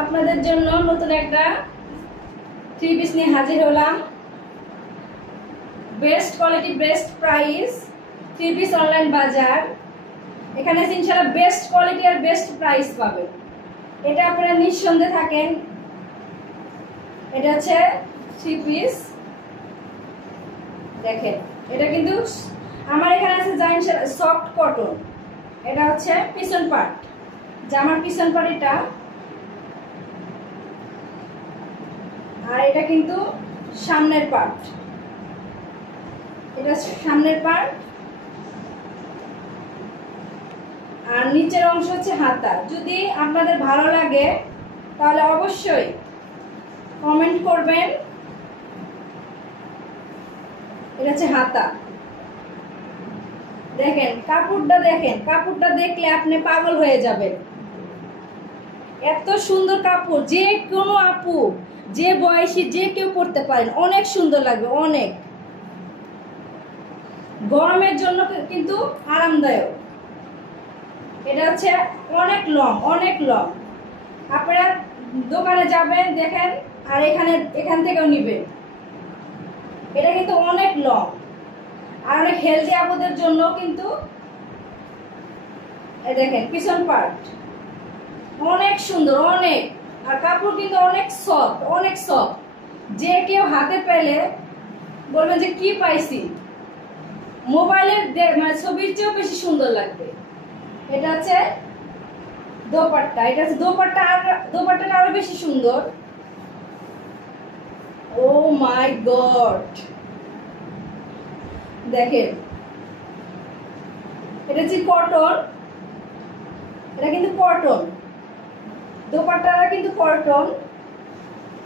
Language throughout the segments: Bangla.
আপনাদের জন্য নতুন একটা থ্রি পিস নিয়ে হাজির হলাম। Best quality, best price, three piece online বাজার। এখানে ইনশাআল্লাহ বেস্ট কোয়ালিটি আর বেস্ট প্রাইস পাবেন। এটা আপনারা নিঃসন্দেহে থাকেন। এটা হচ্ছে থ্রি পিস, দেখেন এটা কিন্তু আমার এখানে আছে যা ইনশাআল্লাহ সফট কটন। এটা হচ্ছে পিছন পার্ট, জামার পিছন পার্ট এটা। আর এটা কিন্তু সামনের পার্ট, এটা সামনের পার্ট। আর নিচের অংশ হচ্ছে হাতা। যদি আপনাদের ভালো লাগে তাহলে অবশ্যই কমেন্ট করবেন। এটা হচ্ছে হাতা। দেখেন কাপড়টা, দেখেন কাপড়টা দেখলে আপনি পাগল হয়ে যাবেন। এত সুন্দর কাপড়, যে কোনো আপু, যে বয়সী যে কেউ পরতে পারেন, অনেক সুন্দর লাগবে, অনেক। গরমের জন্য কিন্তু আরামদায়ক। এটা হচ্ছে অনেক লং, অনেক লং। আপনারা দোকানে যাবেন দেখেন, আর এখান থেকেও নিবেন। এটা কিন্তু অনেক লং আর অনেক হেলদি আপুদের জন্য কিন্তু। দেখেন পিছন পার্ট অনেক সুন্দর, অনেক। আর কাপড় কিন্তু অনেক সফট, অনেক সফট। যে কেউ হাতে পেলে বলবেন যে কি পাইছি, মোবাইলের মানে ছবির চেয়েও বেশি সুন্দর লাগবে। এটা হচ্ছে দোপাট্টা। এটা হচ্ছে দোপাট্টা, আর দোপাট্টাটা আরো বেশি সুন্দর। ও মাই গড, দেখেন এটা হচ্ছে কটন। এটা কিন্তু কটন, দোপাট্টাটা কিন্তু কটন।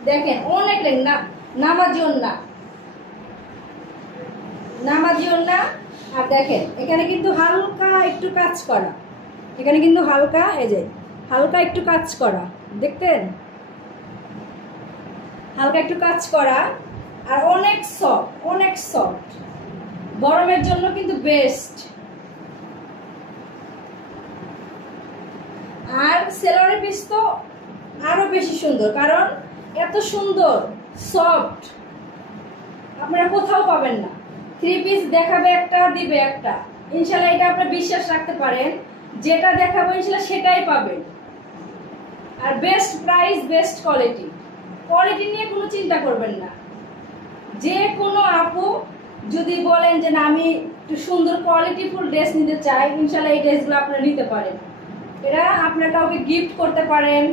দেখেন অনেক না নামাজি ওন্না, নামাজি ওন্না। আর দেখেন এখানে কিন্তু হালকা একটু কাজ করা, এখানে কিন্তু হালকা, এই যে হালকা একটু কাজ করা, দেখতেন হালকা একটু কাজ করা। আর অনেক সফট, অনেক সফট। গরমের জন্য কিন্তু বেস্ট। আর সেলোয়ারের পিস তো আরো বেশি সুন্দর, কারণ এত সুন্দর সফট আপনারা কোথাও পাবেন না। থ্রি পিস দেখাবে একটা, দিবে একটা। ইনশাল্লাহ এটা আপনারা বিশ্বাস রাখতে পারেন, যেটা দেখাবো ইনশাল্লাহ সেটাই পাবেন। আর best price, best quality. Quality নিয়ে কোনো চিন্তা করবেন না। যে কোনো আপু যদি বলেন যে না আমি একটু সুন্দর কোয়ালিটিফুল ড্রেস নিতে চাই, ইনশাল্লাহ এই ড্রেসগুলো আপনারা নিতে পারেন। এরা আপনার কাউকে গিফট করতে পারেন।